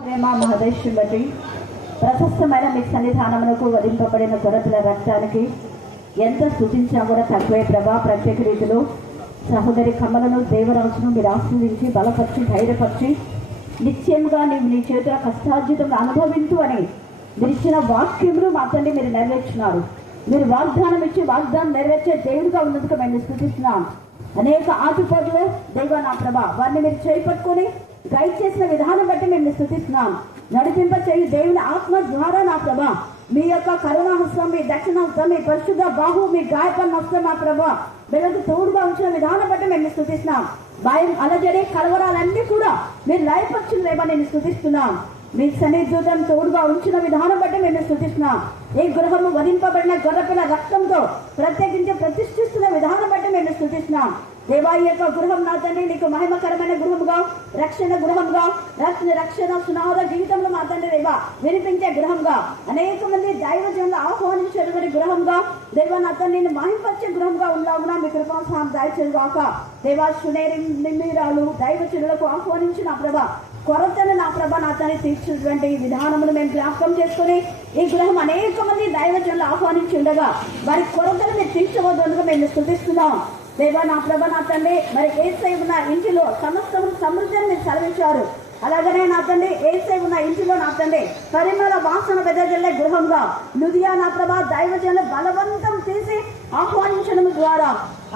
ప్రేమ మహదేశ్వరి బట్టి ప్రశస్తమైన మీ సన్నిధానమునకు వధింపబడిన గొర్రెల రక్తానికి ఎంత స్తుతించినా కూడా తక్కువే ప్రభా. ప్రత్యేక రీతిలో సహోదరి కమలను దేవరాజును మీరు ఆశ్రయించి బలపరిచి ధైర్యపరిచి నిశ్చయంగా నీవు నీ చేతుల కష్టార్జితం అనుభవించు అని మీరు ఇచ్చిన వాక్యములు మా తల్లి మీరు నెరవేర్చున్నారు. మీరు వాగ్దానం ఇచ్చి వాగ్దానం నెరవేర్చే దేవుడిగా ఉన్నందుకు మేము స్తుతిస్తున్నాం. అనేక ఆటుపోట్లు దేవ నా ప్రభా వారిని మీరు చేపట్టుకొని గైడ్ చేసిన విధానం బట్టి మేము స్తుతిస్తున్నాం. నడిపింప చేయి దేవుని ఆత్మ ద్వారా నా ప్రభా మీ యొక్క కరుణాహస్తం, మీ దక్షిణహస్తం, మీ పరిశుద్ధ బాహు, మీ గాయపన్న హస్తం నా ప్రభా వీళ్ళకు తోడుగా ఉంచిన విధానం బట్టి మేము స్తుతిస్తున్నాం. భయం అలజడి కలవరాలన్నీ కూడా మీరు లయపరిచిన రేపా నేను స్తుతిస్తున్నాం. మీ సన్నిధుతం తోడుగా ఉంచిన విధానం బట్టి మేము స్తుతిస్తున్నాం. ఈ గృహము వధింపబడిన గొర్రెపిల్ల రక్తంతో ప్రత్యేకించి ప్రతిష్ఠిస్తున్న విధానం బట్టి మేము స్తుతిస్తున్నాం. దేవా ఈ యొక్క గృహం నా తండ్రి నీకు మహిమకరమైన గృహముగా, రక్షణ గృహంగా, రక్షణ సునాద జీవితంలో మా తండ్రి దేవా వినిపించే గృహంగా, అనేక మంది దైవజనులు ఆహ్వానించేటువంటి గృహంగా దేవా నా తండ్రి నేను మహిమపరిచే గృహంగా ఉన్నాగునా మీ కృపాసాం దాయిచేగాక. దేవా సునేరి నిమ్మీరాలు దైవజనులకు ఆహ్వానించిన ప్రభా కొరతను నా ప్రభ నా తల్లి తీర్చినటువంటి విధానమును మేము జ్ఞాపకం చేసుకుని ఈ గృహం అనేక మంది దైవజనులు ఆహ్వానించి ఉండగా వారి కొరతను మీరు తీర్చవద్దుగా మేము స్తుతిస్తున్నాం. దేవా నా ప్రభ నా తండ్రి మరి ఏసై ఉన్న ఇంటిలో సమస్తము సమృద్ధిని మీరు సెలవించారు. అలాగనే నా తండ్రి ఏసై ఉన్న ఇంటిలో నా తండ్రి పరిమళ వాసన వెదజల్లే గృహంగా నుదియా నా ప్రభ దైవజనులు బలవంతం చేసి ఆహ్వానించడం ద్వారా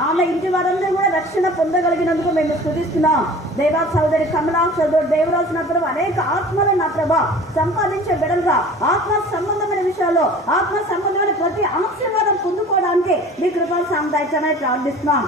ఆమె ఇంటి వారందరూ కూడా రక్షణ పొందగలిగినందుకు మేము స్తుతిస్తున్నాం. దేవా సోదరి కమలా సోదరు దేవరాజు నా ప్రభ అనేక ఆత్మలు నా ప్రభ సంపాదించే బిడ్డలుగా ఆత్మ సంబంధమైన విషయాల్లో ఆత్మ సంబంధమైన ప్రతి ఆశీర్వాదం పొందుకోవడానికి మీ కృపా సాందాయితమై ప్రార్థిస్తున్నాం.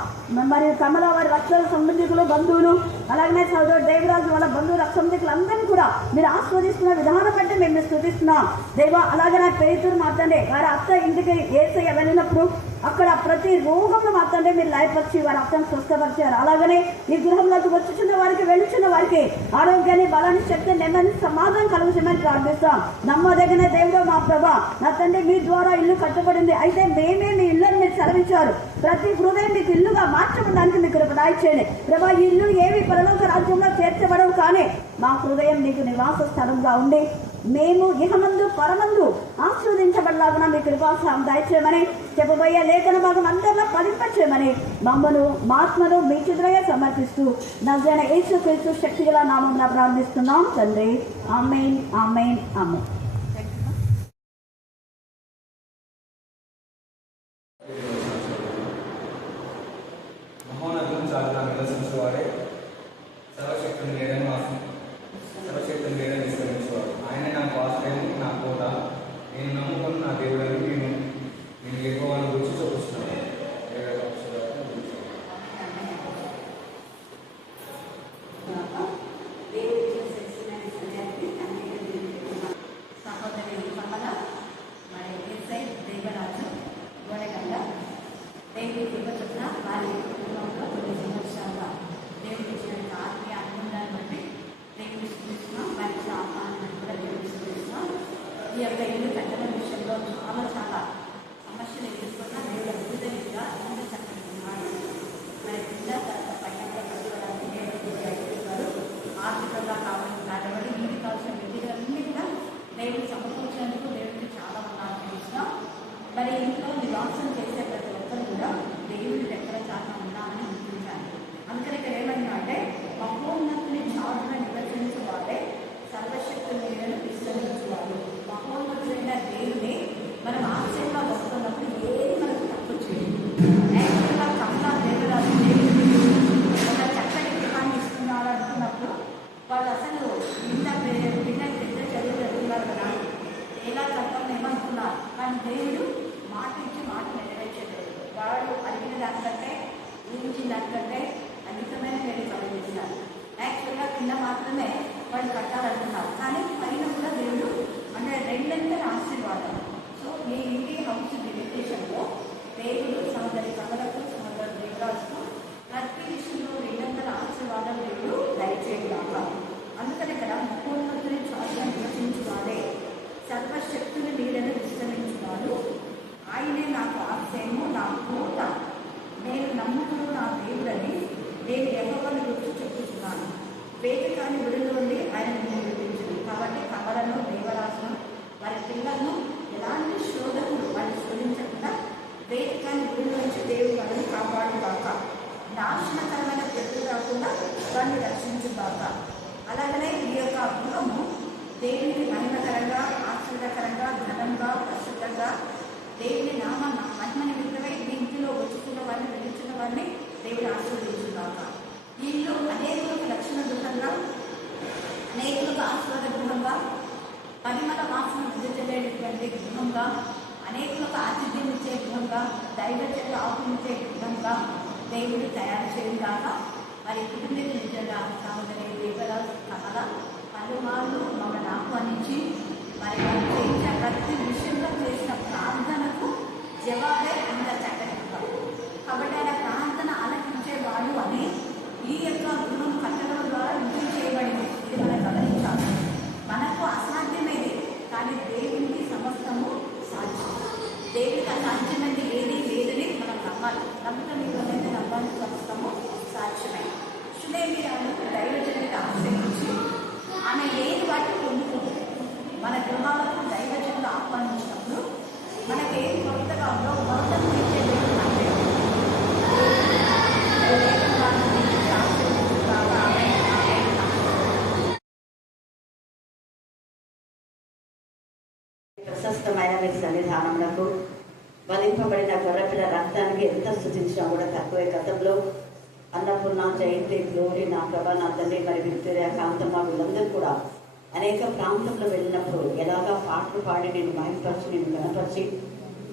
మరియు కమల వారి రక్త సంబంధికులు బంధువులు అలాగనే సోదరు దేవరాజు వాళ్ళ బంధువు రక్త సంబంధికులు అందరినీ కూడా మీరు ఆస్వాదిస్తున్న విధానం బట్టి మేము స్తుతిస్తున్నాం. దేవా అలాగనే పేతురు మాత్రమే వారి అత్త ఇంటికి ఏసయ్య వెళ్ళినప్పుడు అక్కడ ప్రతి రోగంలో మాత్రమే మీరు లయపరిచి వారి అత్తను స్వస్థపరిచారు. అలాగనే ఈ గృహంలోకి వచ్చుచున్న వారికి వెళ్ళుచున్న వారికి ఆరోగ్యాన్ని బలాన్ని శక్తి నెమ్మది సమాధానం కలుగుతుందని ప్రార్థిస్తాం. నమ్మదగిన దేవుడు మా ప్రభా నా తండ్రి మీ ద్వారా ఇల్లు కట్టబడింది. అయితే మేమే మీ ఇల్లుని మీరు సెలవించారు. ప్రతి హృదయం మీకు ఇల్లుగా మార్చడానికి మీకు దాయిచేయండి ప్రభా. ఈ ఇల్లు ఏవి పరలోక రాజ్యంలో చేర్చబడవు కానీ మా హృదయం నీకు నివాస స్థలంగా ఉండి మేము ఇహమందు పరమందు ఆశీర్వదించబడలాగున మీ కృపాసాం దయచేయమని చెప్పబోయే లేఖన భాగం అందరిలో ఫలింపచేయమని మమ్మను మాత్మను మీ చేతులుగా సమర్పిస్తూ నజరైన యేసుక్రీస్తు శక్తిగల నామమున ప్రార్థిస్తున్నాం తండ్రి. ఆమేన్ ఆమేన్ ఆమేన్. ఈ యొక్క ఇల్లు కట్టడం విషయంలో చాలా సమస్యలు ఎదుర్కొన్న దేవుడు అద్భుతంగా ఇల్లు చక్కగా మరి పిల్ల తర్వాత పట్టణంలో కట్టుకోవడానికి దేవుడు ఆర్థికంగా కావడం నీటి కావాల్సిన విధులన్నీ కూడా దేవుడు సమకూర్చేందుకు దేవుడికి చాలా ఆశ్రయిస్తున్నాం. మరి ఇంట్లో నివాసం చేసే ప్రతి ఒక్కరు కూడా దేవుడి ఎక్కడ చాలా ఉన్నామని గుర్తించాలి. అందుకని ఇక్కడ ఏమైనా అంటే మహోన్నతుని చాటుగా నివర్తించే వారే సర్వశక్తి మీదను విస్తరించేవారు. మహోన్నతుడైన దేవుని మనం ఆశ్చర్యంగా వస్తున్నప్పుడు ఏది మనకు తప్పు చేయండి. యాక్చువల్గా కమలా దేవరాజు దేవుడికి ఒక చక్కటి గృహాన్ని ఇస్తున్నారు అనుకున్నప్పుడు వాళ్ళు అసలు పెద్ద చదువు చదివారు కదా ఎలా చెప్పాలని ఏమనుకున్నారు. కానీ దేవుడు మాట ఇచ్చి మాట నెరవేర్చేది. వాడు అడిగిన దానికంటే ఊహించిన దానికంటే అధికమైన పేరు కలిగిస్తున్నారు. యాక్చువల్గా కింద మాత్రమే వాళ్ళు కట్టాలనుకున్నారు కానీ పైన కూడా దేవుడు అంటే రెండంతల ఆశీర్వాదం. సో మీ ఇంటి హౌస్ డెడికేషన్లో దేవుడు సహోదరి కమలకు సహోదరు దేవరాజుకు ప్రతి విషయంలో రెండంతల ఆశీర్వాదం దేవుడు దయచేయగాక. అందుకని ఇక్కడ మహోన్నతుని చాటుగా నివసించువారే సర్వశక్తుని నీడను విస్తరించువారు. ఆయనే నాకు ఆశ్రయము నా కోట నేను నమ్ముకును నా దేవుడని నేను యెహోవాను గురించి చెప్పుతున్నాను. వేదికాన్ని విడుదల నుండి ఆయన విడిపించింది కాబట్టి గృహాన్ని రక్షించుగాక. అలాగనే ఈ యొక్క గృహము దేవునికి మహిమకరంగా, ఆశ్చర్యకరంగా, ఘనంగా, పరిశుద్ధంగా దేవుని నామ మహిమ నిమిత్తమై ఈ ఇంటిలో వచ్చుతున్న వారిని, వెళ్తున్న వారిని దేవుని ఆశీర్వదించుగాక. ఈ ఇల్లు అనేకులకు రక్షణ గృహంగా, అనేకులకు ఆశీర్వాద గృహంగా, పరిమళ వాసన విధించలేనటువంటి గృహంగా, అనేకులకు ఆతిథ్యం ఇచ్చే గృహంగా, దైవజనులు ఆహ్వానించే గృహంగా దేవుడు తయారు చేయగాక. మరి కుటుంబీకులు నిజంగా సహోదరి దేవరాజు కమల పలుమార్లు మమ్మల్ని ఆహ్వానించి మరి వారు చేసిన ప్రతి విషయంలో చేసిన ప్రార్థనకు జవాబే అంత చక్కని గృహం. కాబట్టి ఆయన ప్రార్థన ఆలకించేవాడు అని ఈ యొక్క గృహం కట్టడం ద్వారా రుజువు చేయబడింది. ఇది మనం గమనించాలి. మనకు అసాధ్యమైనది, కానీ దేవునికి సమస్తము సాధ్యం. దేవునికి అసాధ్యమైనది ఏది లేదని మనం నమ్మాలి. నమ్మకం ఇవ్వలేదు, నమ్మాలి, సమస్తము సాధ్యమే. సులేమియాను దైవజనుడిని ఆశ్రయించి ఆమె లేని వాటిని పొందుకుంటుంది. మన గృహాలకు దైవజనులు ఆహ్వానించినప్పుడు మనకి ఏది కొత్తగా ఉందో మొదట ప్రశస్తమైన మీ సన్నిధానములకు వధింపబడిన గొర్రెపిల్ల రక్తానికి ఎంత స్థుతించినా కూడా తక్కువే. గతంలో అన్నపూర్ణ, జయంతి, గ్లోరీ, నా ప్రభా, నా తల్లి, మరి విక్టోరియా, కాంతమ్మ వీళ్ళందరూ కూడా అనేక ప్రాంతంలో వెళ్ళినప్పుడు ఎలాగా పాటలు పాడి నేను మహిమపరిచి, నేను గణపరిచి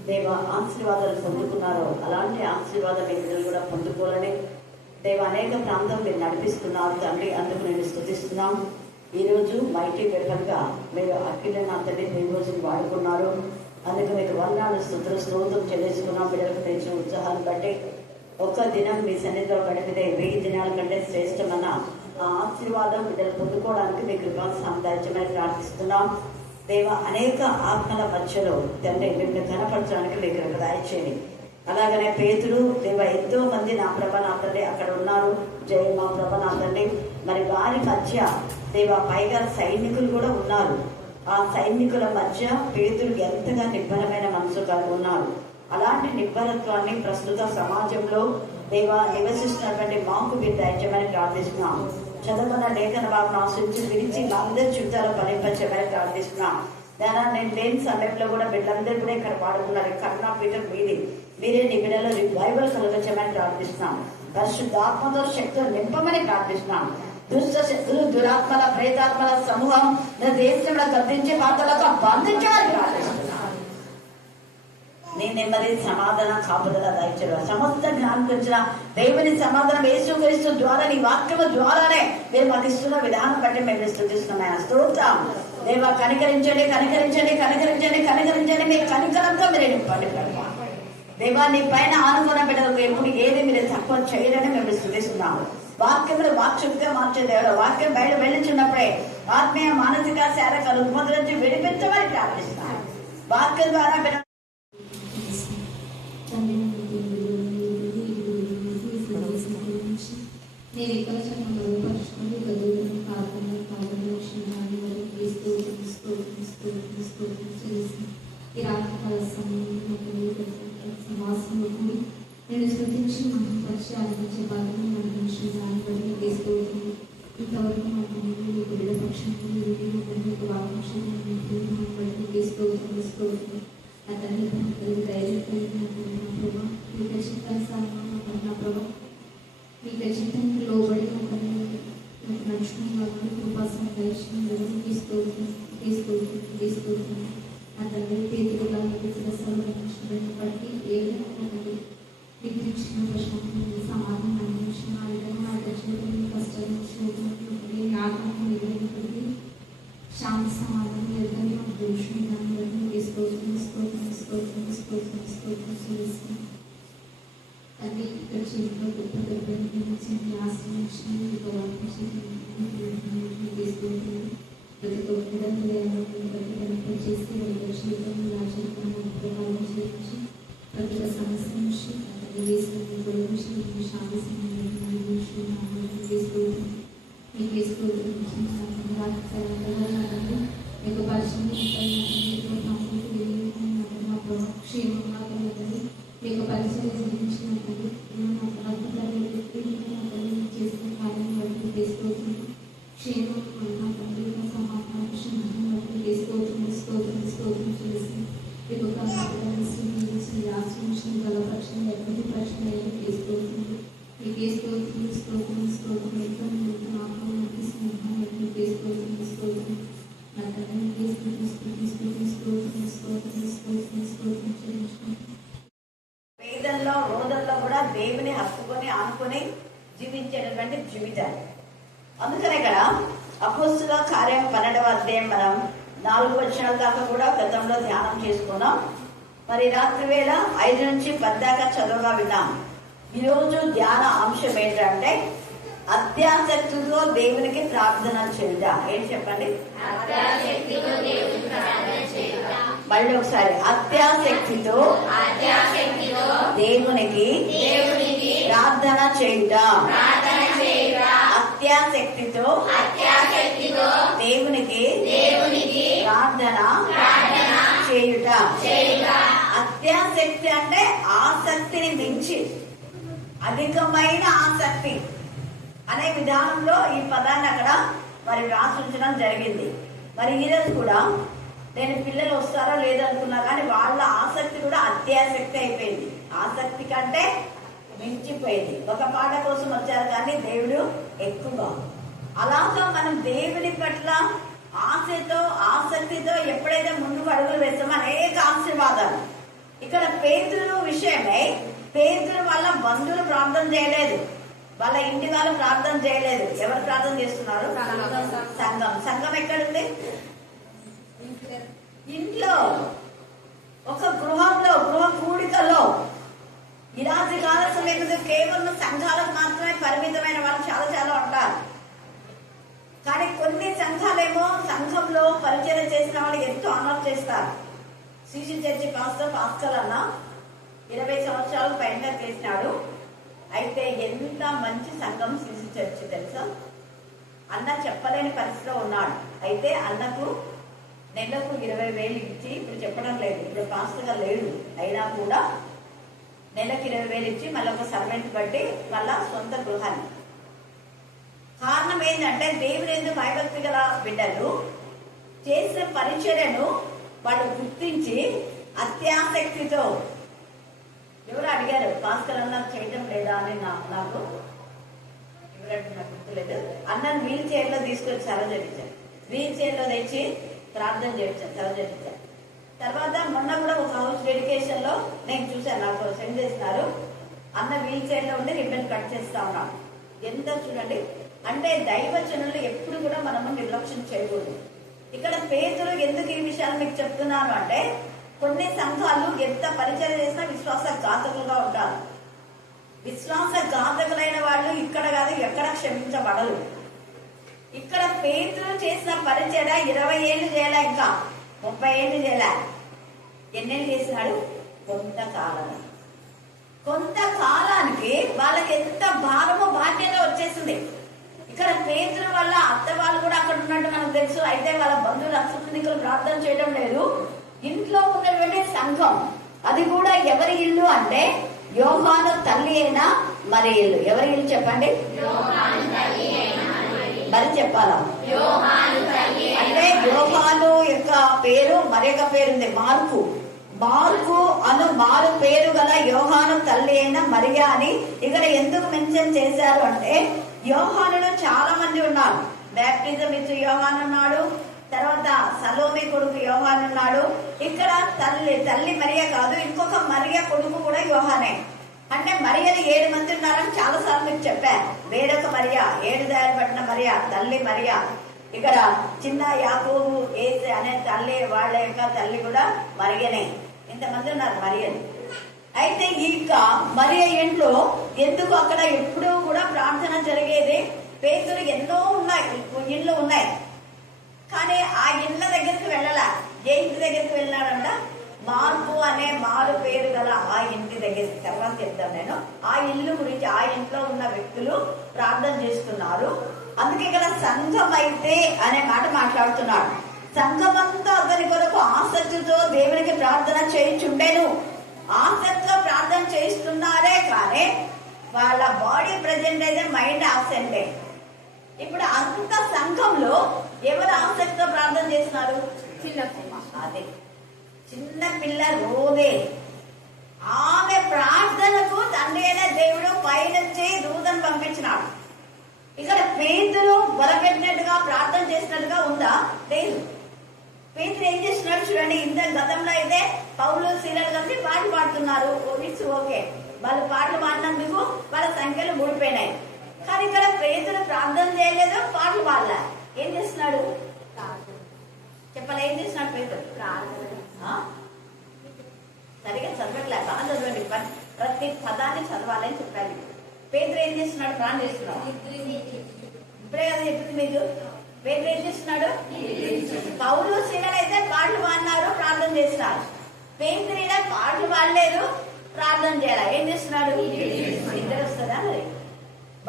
దేవ ఆశీర్వాదాలు పొందుకున్నారో అలాంటి ఆశీర్వాదం మీ పిల్లలు కూడా పొందుకోవాలని దేవ అనేక ప్రాంతం మీరు నడిపిస్తున్నారు తండ్రి. అందుకు నేను స్తుతిస్తున్నాం. ఈరోజు మైటీ వెపన్గా మీరు అఖిల నా తల్లి 3 రోజులు వాడుకున్నారు. అందుకు మీకు వందనాలు, స్తోత్రం చెల్లించుకున్నాం. బిడ్డలకు తెచ్చిన ఉత్సాహాన్ని బట్టి ఒక్క దినం మీ సన్నిధిలో గడిపితే 1000 దినాల కంటే శ్రేష్టమన్న ఆ ఆశీర్వాదం బిడ్డలు పొందుకోవడానికి మీ కృపా సామ్రాజ్యమని ప్రార్థిస్తున్నాం. దేవ అనేక ఆత్మల మధ్యలో తండ్రి మిమ్మల్ని ఘనపరచడానికి మీ కృప దయచేయండి. అలాగనే పేతురు దేవ ఎంతో మంది నా ప్రభ నా తండ్రి అక్కడ ఉన్నారు. జయ మా ప్రభ నా తండ్రి, మరి వారి మధ్య దేవ పైగా సైనికులు కూడా ఉన్నారు. ఆ సైనికుల మధ్య పేతురుకి ఎంతగా నిబ్బరమైన మనసు కలిగి ఉన్నారు. అలాంటి నిబ్బరత్వాన్ని ప్రస్తుత సమాజంలో దేవ నివసిస్తున్నటువంటి మాకు మీరు దయచేయమని ప్రార్థిస్తున్నాం. చదువుకున్న లేఖన భావన ఆశించి విరిచి అందరి చుట్టాలు ఫలింపచేయమని ప్రార్థిస్తున్నాం. దాని నేను లేని సమయంలో కూడా బిడ్డలందరూ కూడా ఇక్కడ వాడుకున్నారు. కరుణా పీఠం మీరే నీ బిడ్డలో రివైవల్ కలుగచేయమని ప్రార్థిస్తున్నాం. పరిశుద్ధాత్మతో శక్తితో నింపమని ప్రార్థిస్తున్నాం. దుష్ట శక్తులు, దురాత్మల, ప్రేతాత్మల సమూహం నా దేశంలో గద్దించే వార్తలతో బంధించమని ప్రార్థిస్తున్నాం. నీ నెమ్మది, సమాధానం, కాపుదల దయచేయు. సమస్త జ్ఞానం వచ్చిన దేవుని సమాధానం యేసుక్రీస్తు ద్వారా, నీ వాక్యము ద్వారానే మీరు మాకు ఇస్తున్న విధానం బట్టి మేము స్తుతిస్తున్నాం. స్తోత్రం దేవ. కనికరించండి, కనికరించండి, కనికరించండి, కనికరించండి. మీ కనికరంతో మీరు నింపండి ప్రభు. దేవా నీ పైన ఆనుకున్న బిడ్డలకు ఎప్పుడు ఏది మీరు తక్కువ చేయరని మేము స్తుతిస్తున్నాము. వాక్యములు వాక్శక్తిగా మార్చే దేవుడు. వాక్యం బయట వెళ్ళిచున్నప్పుడే ఆత్మీయ, మానసిక, శారీరక రుగ్మత నుంచి విడిపించమని ప్రార్థిస్తున్నాం. వాక్యం ద్వారా నేను ఎక్కడ చదువుపరుచుకొని గదువులను కాకుండా చేసి ఈ రాత్రికాల సమయంలో సమాసంలో కూడి నేను శ్రద్ధించి మహిమపరిచి ఆలోచించే భాగంలో నడిపించిన దాన్ని బట్టి తీసుకుంటుంది. ఇంతవరకు మాకు మీకు విడపక్షంలో మీకు వాపక్షంలో బట్టి తీసుకుంటుంది. నా తల్లి ప్రభావ మీకు చిత్తాన్ని సాధన ప్రభావ మీకు చిత్తానికి లోబడి నడుచుకుని కృపాసం దర్శనం తీసుకుంటుంది. నా తండ్రి పేదలుగా సర్వని బట్టి ఏ విధంగా మీకు ఇచ్చిన ప్రశాంతమైన సమాధానం అందించిన ఆ విధంగా కష్టాలు ఆత్మకు ఎదురైనప్పటికీ శాంతి సమాధానం ఎదురని మాకు దోషం దాన్ని బట్టి తీసుకోవచ్చు. తండ్రి ఇక్కడ చేతిలో గొప్ప దెబ్బని ఆశ్రయించి తీసుకుంటుంది. ప్రతి ఒక్కరిని చేసి వాళ్ళ జీవితంలో రాజకీయాలను చేయించి ప్రతి సమస్య నుంచి వేసుకుని గురించి శాంతి సమయాన్ని తీసుకుంటుంది. మీకు వేసుకోవద్దు మీకు పరిచయం క్షేమంగా వెళ్ళండి. మీకు పరిచయం జీవించినప్పుడు చేసిన కార్యం బట్టి రక్షణ బలపరచండి, ఎటువంటి రక్షణ తీసుకోవచ్చు. మీకు స్తోత్రం ఎంతో ఆత్మకి స్నేహం తీసుకోవచ్చు. నా తండ్రి వేదనలో రోదనలో కూడా దేవుని హత్తుకొని ఆనుకొని జీవించేటటువంటి జీవితాలు. అందుకనే ఇక్కడ అపోస్తుల కార్యం 12వ అధ్యాయం మనం 4 వచనాల దాకా కూడా గతంలో ధ్యానం చేసుకున్నాం. మరి రాత్రి వేళ 5 నుంచి 10 దాకా చదువుగా విన్నాం. ఈరోజు ధ్యాన అంశం ఏంటంటే అత్యాసక్తితో దేవునికి ప్రార్థన చేద్దాం. ఏం చెప్పండి? మళ్ళీ ఒకసారి, అత్యాసక్తితో దేవునికి ప్రార్థన చేద్దాం. అత్యాసక్తితో దేవునికి ప్రార్థన చేయుట. అత్యాసక్తి అంటే ఆసక్తిని మించి, అధికమైన ఆసక్తి అనే విధానంలో ఈ పదాన్ని అక్కడ మరి రాసించడం జరిగింది. మరి ఈరోజు కూడా నేను పిల్లలు వస్తారో లేదనుకున్నా కానీ వాళ్ళ ఆసక్తి కూడా అత్యాసక్తి అయిపోయింది. ఆసక్తి కంటే మించిపోయింది. ఒక పాట కోసం వచ్చారు కానీ దేవుడు ఎక్కువగా. అలాగా మనం దేవుని పట్ల ఆశతో ఆసక్తితో ఎప్పుడైతే ముందుకు అడుగులు వేస్తామో అనేక ఆశీర్వాదాలు. ఇక్కడ పేతురు విషయమే, పేతురు వాళ్ళ బంధువులు ప్రార్థన చేయలేదు, వాళ్ళ ఇంటి వాళ్ళు ప్రార్థన చేయలేదు. ఎవరు ప్రార్థన చేస్తున్నారు? సంఘం. సంఘం ఎక్కడుంది? ఇంట్లో, ఒక గృహంలో, గృహ కూడికలో. ఇలాంటి కాల సమయంలో కేవలం సంఘాలకు మాత్రమే పరిమితమైన వాళ్ళు చాలా చాలా ఉంటారు. కానీ కొన్ని సంఘాలేమో సంఘంలో పరిచయం చేసిన వాళ్ళు ఎంతో ఆనర్ చేస్తారు. సిసి చర్చి పాస్కల్ అన్న 20 సంవత్సరాల పైన చేసినాడు. అయితే ఎంత మంచి సంఘం సిసి చర్చి తెలుసా? అన్న చెప్పలేని పరిస్థితిలో ఉన్నాడు. అయితే అన్నకు నెలకు 20,000 ఇచ్చి, ఇప్పుడు చెప్పడం లేదు, ఇప్పుడు పాస్టర్గా లేడు, అయినా కూడా నెలకు 20,000 ఇచ్చి మళ్ళీ ఒక సర్వెంట్ బట్టి వాళ్ళ సొంత గృహాన్ని. కారణం ఏంటంటే దేవుని ఎందుకు భయభక్తి గల బిడ్డలు చేసిన పరిచర్యను వాళ్ళు గుర్తించి అత్యాసక్తితో. ఎవరు అడిగారు పాస్కర్ అన్న చేయటం లేదా అని నాకు ఎవరంటే నాకు గుర్తులేదు. అన్నను వీల్ చైర్ లో తీసుకొచ్చి సరజరించారు. వీల్ చైర్ లో తెచ్చి ప్రార్థన చేయించాను, సరజరించారు. తర్వాత మొన్న కూడా ఒక హౌస్ డెడికేషన్ లో నేను చూశాను, నాకు సెండ్ చేస్తున్నారు. అన్న వీల్ చైర్ లో ఉండి రిబ్బన్ కట్ చేస్తా ఉన్నాను. ఎంత చూడండి, అంటే దైవజనులు ఎప్పుడు కూడా మనము నిర్లక్ష్యం చేయకూడదు. ఇక్కడ పేతురు ఎందుకు ఈ విషయాలు మీకు చెప్తున్నాను అంటే, కొన్ని సంఘాలు ఎంత పరిచయం చేసినా విశ్వాసఘాతకులుగా ఉంటారు. విశ్వాసఘాతకులైన వాళ్ళు ఇక్కడ కాదు ఎక్కడ క్షమించబడరు. ఇక్కడ పేతురు చేసిన పరిచయం 20 ఏళ్ళు చేయలే, ఇంకా 30 ఏళ్ళు చేయలే. ఎన్నేళ్ళు చేసినాడు? కొంతకాలానికి వాళ్ళకి ఎంత భారమో బాధ్యత వచ్చేసింది. ఇక్కడ పేతురు వల్ల అత్త వాళ్ళు కూడా అక్కడ ఉన్నట్టు మనకు తెలుసు. అయితే వాళ్ళ బంధువులు అక్షునికులు ప్రార్థన చేయడం లేదు. ఇంట్లో ఉన్నటువంటి సంఘం, అది కూడా ఎవరి ఇల్లు అంటే యోహాను తల్లి అయిన మరి ఇల్లు. ఎవరి ఇల్లు చెప్పండి? మరి చెప్పాలా? అంటే యోహాను యొక్క పేరు మరొక పేరుంది, మార్కు. అను మారు పేరు గల యోహాను తల్లి అయిన మరియా అని ఇక్కడ ఎందుకు మెన్షన్ చేశారు అంటే, యోహానులో చాలా మంది ఉన్నారు. బ్యాప్టిజం ఇచ్చు యోహాను ఉన్నాడు, తర్వాత సలోమి కొడుకు యోహాను ఉన్నాడు. ఇక్కడ తల్లి మరియా కాదు, ఇంకొక మరియా కొడుకు కూడా యోహానే. అంటే మరియలు 7 మంది ఉన్నారని చాలా సార్లు మీకు చెప్పాను. వేరొక మరియా, 7 దారి పట్టిన మరియా, తల్లి మరియా. ఇక్కడ చిన్న యాకోబు ఏసే అనే తల్లి, వాళ్ళ యొక్క తల్లి కూడా మరియనే. ఇంతమంది ఉన్నారు మరియలు. అయితే ఇక మరియ ఇంట్లో ఎందుకు అక్కడ ఎప్పుడూ కూడా ప్రార్థన జరిగేది. పేతురు ఎన్నో ఇళ్ళు ఉన్నాయి, కానీ ఆ ఇళ్ళ దగ్గరికి వెళ్ళాల. ఏ ఇంటి దగ్గరికి వెళ్ళాడంట? మార్పు అనే మారు పేరు గల ఆ ఇంటి దగ్గరికి. తర్వాత చెప్తాను నేను. ఆ ఇల్లు గురించి, ఆ ఇంట్లో ఉన్న వ్యక్తులు ప్రార్థన చేస్తున్నారు. అందుకే ఇక్కడ సంఘం అయితే అనే మాట మాట్లాడుతున్నాడు. సంఘమంతా అతని కొరకు ఆసక్తితో దేవునికి ప్రార్థన చేయించుండేను. ఆసక్తిగా ప్రార్థన చేయిస్తున్నారే కానీ వాళ్ళ బాడీ ప్రెజెంట్ అయితే మైండ్ ఆబ్సెంటే. ఇప్పుడు అంత సంఘంలో ఎవరు ఆసక్తితో ప్రార్థన చేస్తున్నారు? అదే చిన్న పిల్ల రోదే. ఆమె ప్రార్థనకు తండ్రి అయిన దేవుడు పైనుంచి దూతను పంపించినాడు. ఇక్కడ పేతురు బలపెట్టినట్టుగా ప్రార్థన చేసినట్టుగా ఉందా? లేదు. పేతురు ఏం చేస్తున్నాడు చూడండి. ఇంత గతంలో అయితే పౌలు శీలలు కలిసి పాటలు పాడుతున్నారు. ఇట్స్ ఓకే, వాళ్ళు పాటలు పాడినందుకు వాళ్ళ సంఖ్యలు మూడిపోయినాయి. కానీ ఇక్కడ పేతురు ప్రార్థన చేయలేదు, పాటలు పాడలే. ఏం చేస్తున్నాడు? చెప్పాలి, ఏం చేస్తున్నాడు పేతురు? సరిగా చదవట్లే, బాగా చదవండి. ప్రతి పదాన్ని చదవాలని చెప్పాలి. పేతురు ఏం చేస్తున్నాడు? ప్రార్థన చేస్తున్నాడు. ఇప్పుడే కదా చెప్పింది మీకు. పేతురు ఏం చేస్తున్నాడు? పౌలు శీలలు అయితే పాటలు పాడినారు, ప్రార్థన చేస్తున్నారు. పేతురు ఇలా పాటలు పాడలేదు, ప్రార్థన చేయాలి. ఏం చేస్తున్నాడు? నిద్ర వస్తుందా? మరి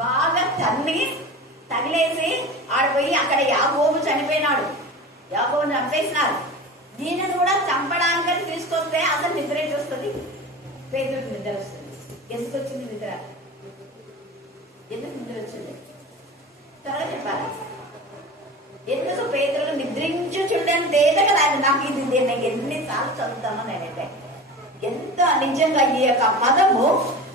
బాగా తగిలేసి ఆడిపోయి అక్కడ యాకోబు చనిపోయినాడు, యాకోబుని చంపేసినారు. దీనిని కూడా చంపడానికి తీసుకొస్తే అసలు నిద్ర ఏంటి వస్తుంది? పేతురికి నిద్ర వస్తుంది. ఎందుకు వచ్చింది నిద్ర? ఎందుకు నిద్ర వచ్చింది? త్వరగా చెప్పాలి. ఎందుకు పేతురు నిద్రించు చూడని తేట కదా. నాకు ఇది నేను ఎన్నిసార్లు చదువుతానో నేనైతే. ఎంత నిజంగా ఈ యొక్క పదము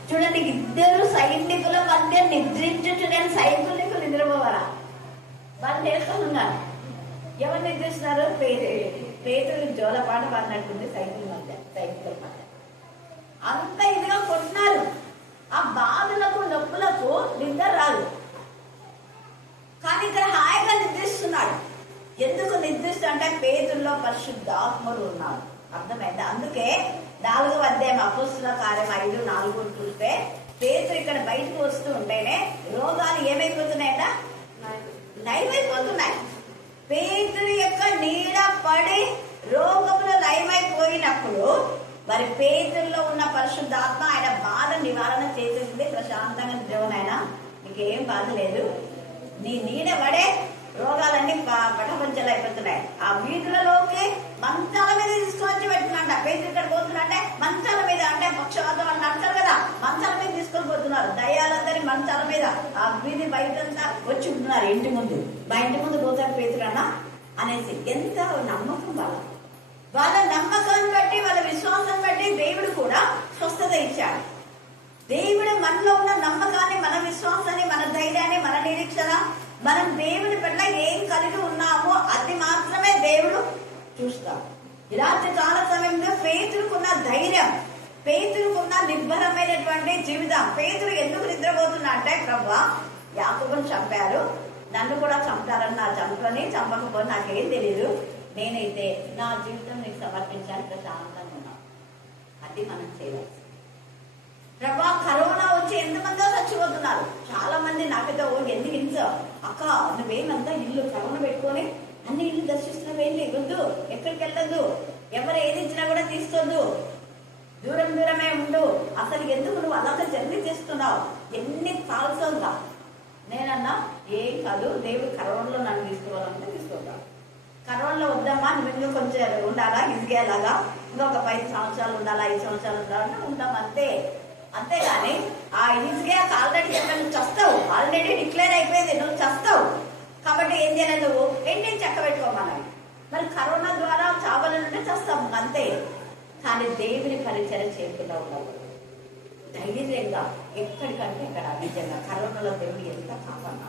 చూడండి. ఇద్దరు సైనికుల మధ్య నిద్రించు చూడండి. సైనికులు నిద్రపోవాలా? వాళ్ళు నేర్చుకున్నారు. ఎవరు నిద్రిస్తున్నారు? పేతురు జోలపాట పాడినట్టుంది సైనికుల మధ్య. అంత ఇదిగా కొట్టినారు. ఆ బాధలకు నొప్పులకు నిద్ర రాదు. కానీ ఇక్కడ హాయిగా నిద్రిస్తున్నాడు. ఎందుకు నిద్రిస్తూ అంటే పేతుల్లో పరిశుద్ధాత్మలు ఉన్నారు. అర్థమైంది? అందుకే 4వ అధ్యాయం అపోస్తుల కార్యం 5:4 చూస్తే పేతురు ఇక్కడ బయటకు వస్తూ ఉంటేనే రోగాలు ఏమైపోతున్నాయట? నయమైపోతున్నాయి. పేతురు యొక్క నీడ పడి రోగములు నయమైపోయినప్పుడు మరి పేతుల్లో ఉన్న పరిశుద్ధాత్మ ఆయన బాధ నివారణ చేసేసింది. ప్రశాంతంగా నిద్రపోయిన నీకేం బాధ లేదు. నీ నీడ పడే రోగాలన్నీ పటపంచలు అయిపోతున్నాయి. ఆ వీధులలోకి మంచాల మీద తీసుకొచ్చి పెట్టినంట. పేతురు ఇక్కడ పోతున్నట్టే మంచాల మీద, అంటే పక్షవాతం అని అంటారు కదా, మంచాల మీద తీసుకొని పోతున్నారు. దయ్యాలందరి మంచాల మీద ఆ వీధి బయటంతా వచ్చి ఉంటున్నారు. ఇంటి ముందు, మా ఇంటి ముందు పోతారు పేతురు అన్న అనేసి. ఎంత నమ్మకం వాళ్ళ నమ్మకాన్ని బట్టి, వాళ్ళ విశ్వాసం బట్టి దేవుడు కూడా స్వస్థత ఇచ్చాడు. దేవుడు మనలో ఉన్న నమ్మకాన్ని, మన విశ్వాసాన్ని, మన ధైర్యాన్ని, మన నిరీక్షణ, మనం దేవుని పట్ల ఏం కలిగి ఉన్నామో అది మాత్రమే దేవుడు చూస్తాం. ఇలాంటి కాల సమయంలో పేతురుకున్న ధైర్యం, పేతురుకున్న నిబ్బరమైనటువంటి జీవితం. పేతురు ఎందుకు నిద్రపోతున్నా అంటే, ప్రభువా యాకోబుని చంపారు, నన్ను కూడా చంపారన్నారు. చంపకపోతే నాకేం తెలియదు. నేనైతే నా జీవితం నీకు సమర్పించాను, ప్రశాంతంగా ఉన్నాను. అది మనం చేయాలి. ప్రభా కరోనా వచ్చి ఎంతమందో చచ్చిపోతున్నారు. చాలా మంది నాకైతే ఎందుకు హింస అక్క, నువ్వేమంతా ఇల్లు కరోనా పెట్టుకొని అన్ని ఇల్లు దర్శిస్తున్నావేంటి? వద్దు, ఎక్కడికి వెళ్ళదు, ఎవరు ఏది ఇచ్చినా కూడా తీసుకోవద్దు, దూరమే ఉండు. అసలు ఎందుకు నువ్వు అలాగే జర్నీ చేస్తున్నావు? ఎన్ని కాల్సోగా. నేనన్నా ఏం కాదు, దేవుడు కరోనాలో నన్ను తీసుకోవాలంటే తీసుకుంటాను. కరోనాలో వద్దామా, నువ్వు ఇంకా కొంచెం ఉండాలా, ఇదిగేలాగా ఇంకొక 5 సంవత్సరాలు ఉండాలా, 5 సంవత్సరాలు ఉండాలంటే ఉంటాం అంతే. అంతేగాని ఆ ఈజీగా ఆల్రెడీ చెప్పాను, నువ్వు చస్తావు, ఆల్రెడీ డిక్లేర్ అయిపోయింది, నువ్వు చస్తావు. కాబట్టి ఏం చేయాలి? నువ్వు ఏంటి చక్క పెట్టుకోమన్నాను. మరి కరోనా ద్వారా చావాలంటే చస్తాము అంతే. కానీ దేవుని పరిచయం చేయకుండా ఉండవు. ధైర్యంగా ఎక్కడికంటే ఇక్కడ నిజంగా కరోనాలో దేవుడు ఎంత కాపాడినా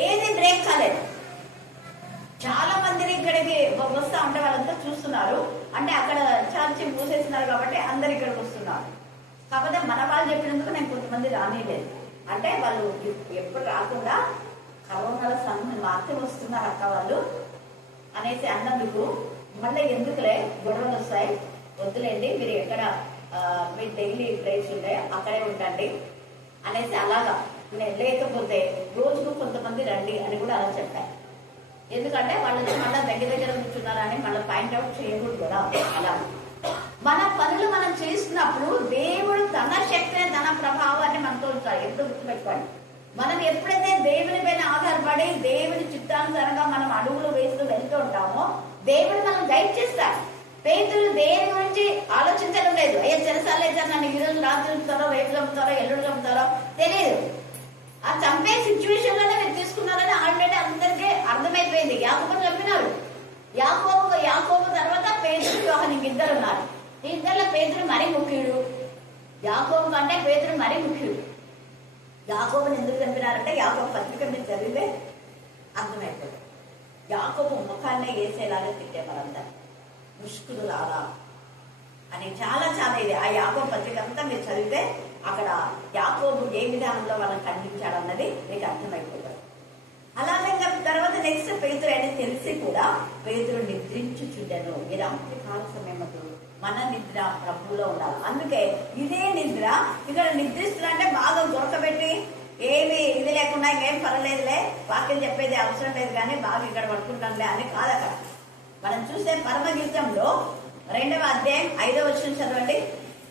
ఏది బ్రేక్ కాలేదు. చాలా మందిని ఇక్కడికి వస్తా ఉంటే వాళ్ళంతా చూస్తున్నారు. అంటే అక్కడ చర్చి మూసేస్తున్నారు కాబట్టి అందరు ఇక్కడికి వస్తున్నారు. కాకపోతే మన వాళ్ళు చెప్పినందుకు నేను కొంతమంది రానిలేదు. అంటే వాళ్ళు ఎప్పుడు రాకుండా కరోనాలో సమయం మార్చి వస్తున్నారు అక్క వాళ్ళు అనేసి అన్నందుకు మళ్ళీ ఎందుకులే గొడవలు వస్తాయి, వద్దులేండి, మీరు ఎక్కడ మీ డైలీ ప్లేస్ ఉంటే అక్కడే ఉండండి అనేసి అలాగా. నేను లేకపోతే రోజుకు కొంతమంది రండి అని కూడా అలా చెప్పాను. ఎందుకంటే వాళ్ళకి మళ్ళీ దగ్గర కూర్చున్నారని మళ్ళీ పాయింట్అవుట్ చేయకూడదు కదా. అలా మన పనులు మనం చేస్తున్నప్పుడు దేవుడు తన శక్తిని, తన ప్రభావాన్ని మనతో ఉంచాలి. ఎప్పుడు గుర్తుపెట్టుకోండి. మనం ఎప్పుడైతే దేవుని పైన ఆధారపడి దేవుని చిత్తానుసారంగా మనం అడుగులు వేస్తూ వెళ్తూ ఉంటామో దేవుడు మనం గైడ్ చేస్తాడు. పేతురు దేని గురించి ఆలోచించడం లేదు. అయ్యో చెరసాలేదు, నన్ను ఈ రోజు రాత్రి చంపుతారో, రేపు చంపుతారో, ఎల్లుడు చంపుతారో తెలియదు. ఆ చంపే సిచ్యువేషన్ లోనే మీరు తీసుకున్నారని ఆల్రెడీ అందరికీ అర్థమైపోయింది. యాకోబుని చంపినారు. యాకోబు తర్వాత పేతురు, యోహాను ఇద్దరు ఉన్నారు. ఇద్దరిలో పేతురు మరీ ముఖ్యుడు. యాకోబు కంటే పేతురు మరీ ముఖ్యుడు. యాకోబుని ఎందుకు చంపినారంటే యాకోబు పత్రిక మీద చదివితే అర్థమైపోతుంది. యాకోబు ముఖాన్నే వేసేలాగా తిట్టే మరంతా ముష్కులు రాలా అని చాలా చాలా ఇది. ఆ యాకోబు పత్రిక అంతా మీరు చదివితే అక్కడ యాకోబు ఏ విధానంలో వాళ్ళని ఖండించాడు అన్నది మీకు అర్థమైపోతుంది. అలాగే ఇంకా తర్వాత నెక్స్ట్ పేతురు అని తెలిసి కూడా పేతురు నిద్రించుచుండెను. ఈ రాత్రి కాల సమయంలో మన నిద్ర ప్రభువులో ఉండాలి. అందుకే ఇదే నిద్ర ఇక్కడ నిద్రిస్తున్నా అంటే బాగా దొరకబెట్టి ఏమి ఇది లేకుండా ఏం పర్వాలేదులే, వాక్యం చెప్పేది అవసరం లేదు కానీ బాగా ఇక్కడ పడుకుంటానులే అని కాదు. అక్కడ మనం చూసే పరమగీతంలో 2వ అధ్యాయం 5వ వచనం చదవండి.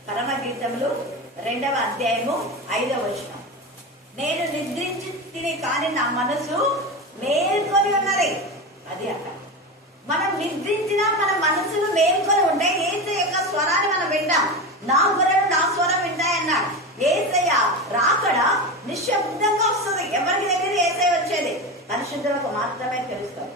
పరమగీతములు 2వ అధ్యాయము 5వ వచనం. నేను నిద్రించి తిని కానీ నా మనసు మేల్కొని ఉన్నది. అది అక్కడ మనం నిద్రించినా మన మనసును మేల్కొని ఉంటే యేసయ్య యొక్క స్వరాన్ని మనం వింటాం. నా గొర్రెలు నా స్వరం వింటాయన్నాడు. యేసయ్య రాకడ నిశ్శబ్దంగా వస్తుంది. ఎవరికి దగ్గర యేసయ్య వచ్చేది పరిశుద్ధులకు మాత్రమే తెలుస్తుంది.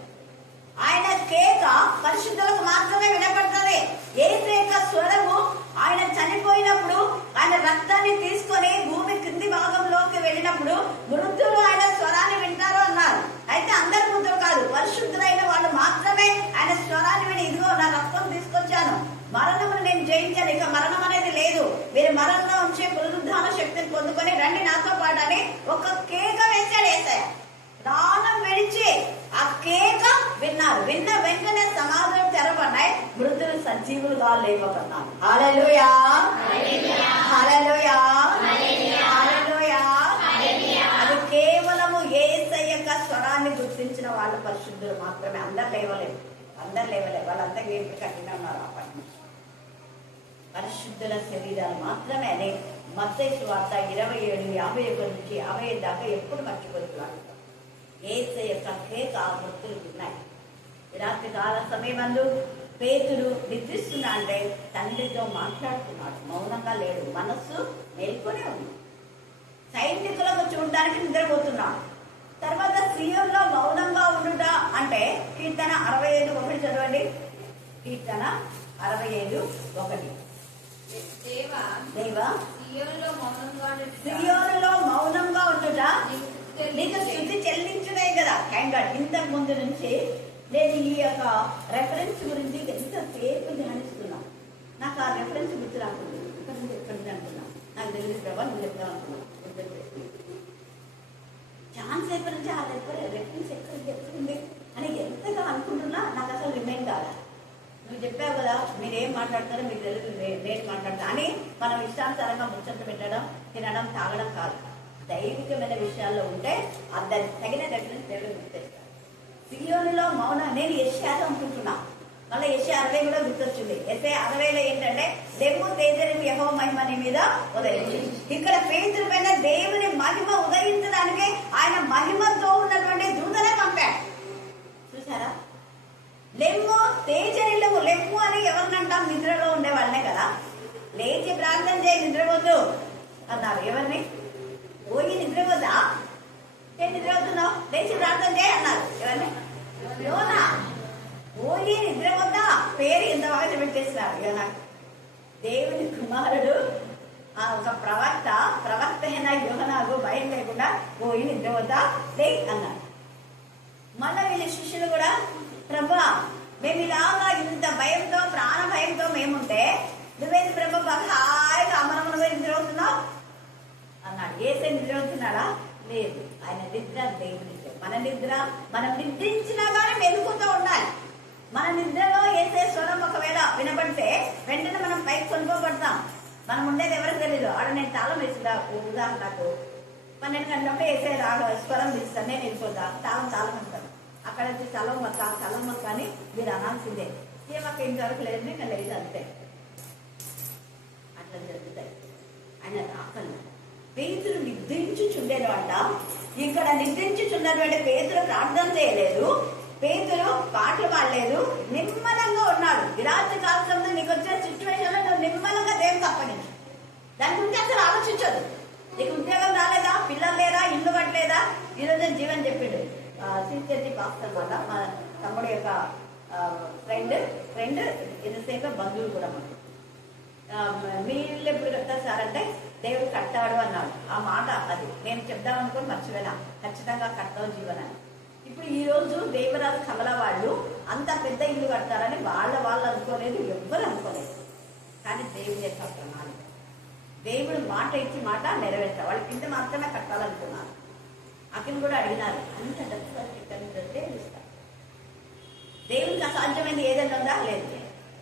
ఆయన కేక పరిశుద్ధులకు మాత్రమే వినపడుతుంది. యేసయ్య యొక్క స్వరము ఆయన చనిపోయినప్పుడు ఆయన రక్తాన్ని తీసుకొని భూమి కింది భాగంలోకి వెళ్ళినప్పుడు మృతులు ఆయన స్వరాన్ని వింటారు అన్నారు. అయితే అందరు మృతులు కాదు, పరిశుద్ధులైన వాళ్ళు మాత్రమే ఆయన స్వరాన్ని విని ఇదిగో నా రక్తం తీసుకొచ్చాను, మరణమును నేను జయించాను, ఇక మరణం అనేది లేదు, మీరు మరణంలో ఉంచే పునరుద్ధాన శక్తిని పొందుకొని రండి నాతో పాటు అని ఒక కేక వేశాడు యేసయ్య. ప్రాణం విడిచి ఆ కేక విన్నారు. విన్న వెంటనే సమాధులు తెరపడ్డాయి, మృతులు సజీవులుగా లేవకున్నారు. హల్లెలూయా, హల్లెలూయా, హల్లెలూయా. అది కేవలము యేసయ్య యొక్క స్వరాన్ని గుర్తించిన వాళ్ళు పరిశుద్ధులు మాత్రమే. అందరు లేవలేదు, వాళ్ళంతా గేట్లు కట్టిన ఉన్నారు. అప్పటి నుంచి పరిశుద్ధుల శరీరాలు మాత్రమే అని మత్తయి సువార్త 27:51 నుంచి 50 దాకా ఎప్పుడు మర్చిపోతున్నారు. యేసయ్య యొక్క కేక మృతులు ఉన్నాయి. రాత్రి కాల సమయమందు పేతురు నిద్రిస్తున్నా అంటే తండ్రితో మాట్లాడుతున్నాడు, మౌనంగా లేడు, మనస్సు మేల్కొనే ఉంది. సైనికులకు చూడడానికి నిద్రపోతున్నాడు. తర్వాత సీఎంలో మౌనంగా ఉండుట అంటే కీర్తన 65:1 చదవండి. కీర్తన 65:1. దేవా సియోనులో మౌనంగా ఉండుట నీకు స్తుతి చెల్లించునే కదా. Thank God. ఇంతకు ముందు నుంచి నేను ఈ యొక్క రెఫరెన్స్ గురించి ఎంతసేపు ధ్యానిస్తున్నా. నాకు ఆ రెఫరెన్స్ గుర్తు రాకుండా ఇక్కడ నుంచి ఎక్కడికి అంటున్నా, నాకు తెలియదు ప్రభావ నువ్వు చెప్తావు అనుకున్నా. ఛాన్స్ సేపు నుంచి ఆ రెఫరెన్స్ ఎక్కడుంది అని ఎంతగా అనుకుంటున్నా నాకు అసలు రిమైండ్ కాదా. నువ్వు చెప్పావు కదా మీరేం మాట్లాడతారో మీకు తెలియదు, నేను మాట్లాడతా అని మనం ఇష్టానుసారంగా ముచ్చట్లు పెట్టడం, తినడం, తాగడం కాదు. దైవికమైన విషయాల్లో ఉంటే దానికి తగిన రెఫరెన్స్ దేవుడు గుర్తిస్తాడు. సియోనులో మౌనం. నేను యెషయా అనుకుంటున్నా, మళ్ళీ యెషయా 60 కూడా గుర్తొచ్చింది. యెషయా 60లో ఏంటంటే లెమ్ము తేజరిమి యెహోవా మహిమ నీ మీద ఉదయించింది. ఇక్కడ పేతురు పైన దేవుని మహిమ ఉదయించడానికి ఆయన మహిమతో ఉన్నటువంటి దూతనే పంపాడు. చూసారా? లెమ్ము తేజరిల్లము. లెమ్ము అని ఎవరినంటాం? నిద్రలో ఉండే వాళ్ళనే కదా. లేచి ప్రార్థన చేయి, నిద్రపోద్దు అన్నారు. ఎవరిని? పోయి నిద్రపోద్దా? నేను నిద్రపోతున్నావు, లేచి ప్రార్థన చేయి అన్నారు. ఎవరిని? యోనా. పోయి నిద్రపోద్దా పేరు ఎంత బాగా పెట్టేస్తున్నారు. యోనా దేవుని కుమారుడు, ఒక ప్రవక్త అయిన యోనాకు భయం లేకుండా పోయి నిద్రపోద్దా లే అన్నారు. మళ్ళీ వీళ్ళ శిష్యులు కూడా ప్రభా మేము ఇలాగా ఇంత భయంతో ప్రాణ భయంతో మేముంటే నువ్వేది ప్రభు బాగా హాయిగా అమరములుగా నిద్రపోతున్నావు అన్నాడు. యేసయ్య నిద్రపోతున్నాడా? లేదు. ఆయన నిద్ర దేవుని. మన నిద్ర మనం నిద్రించినా కానీ మెలుకుతూ ఉండాలి. మన నిద్రలో యేసయ్య స్వరం ఒకవేళ వినపడితే వెంటనే మనం పైకి కొనుక్కోబడతాం. మనం ఉండేది ఎవరికి తెలీదు. ఆడ నేను తాళం వేసిందా, ఉదాహరణకు 12 గంటలప్పుడు యేసయ్య స్వరం తీస్తాను, నేను వెళ్ళిపోతా, తాళం అంటాను. అక్కడ వచ్చి చలం కానీ మీరు అనాల్సిందే. ఏమక్క ఇంతవరకు లేదు, ఇంకా లేదు, అంతే. అట్లా జరుగుతాయి. ఆయన రాకన్నా పేతురు నిద్రించుచుండేను అంట. ఇక్కడ నిద్రించుచున్నటువంటి పేతురు ప్రార్థన చేయలేదు, పేతురు పాటలు పాడలేదు, నిమ్మలంగా ఉన్నాడు. విరాట్ కాలంలో నీకు వచ్చిన సిచ్యువేషన్ లో నువ్వు నిమ్మలంగా దేవునికి అప్పగించు. దాని గురించి అసలు ఆలోచించదు. నీకు ఉద్యోగం రాలేదా, పిల్లలు లేరా, ఇల్లు కట్టలేదా, ఈరోజు జీవన్ చెప్పిండు సిచ్యువేషన్ పాస్టర్ వల్ల మా తమ్ముడు యొక్క ఫ్రెండ్ ఇంతసేపు బంధువులు కూడా మనకు మీ ఇల్లు ఎప్పుడు కడతారు సార్ అంటే దేవుడు కట్టాడు అన్నాడు. ఆ మాట అది నేను చెప్దామనుకుని మర్చిపోయినా. ఖచ్చితంగా కట్టవు జీవనాన్ని. ఇప్పుడు ఈ రోజు దేవరాజు కమల వాళ్ళు అంత పెద్ద ఇల్లు కడతారని వాళ్ళు అనుకోలేదు, ఎవ్వరు అనుకోలేదు. కానీ దేవుడి యొక్క ప్రణాళిక, దేవుడు మాట ఇచ్చి మాట నెరవేర్చారు. వాళ్ళు కింద మాత్రమే కట్టాలనుకున్నారు. అతను కూడా అడిగినారు, అంత డబ్బు వాళ్ళకి ఎక్కడి నుంచి వస్తే ఇస్తారు. దేవునికి అసాధ్యమైనది ఏదైనా ఉందా? లేదు.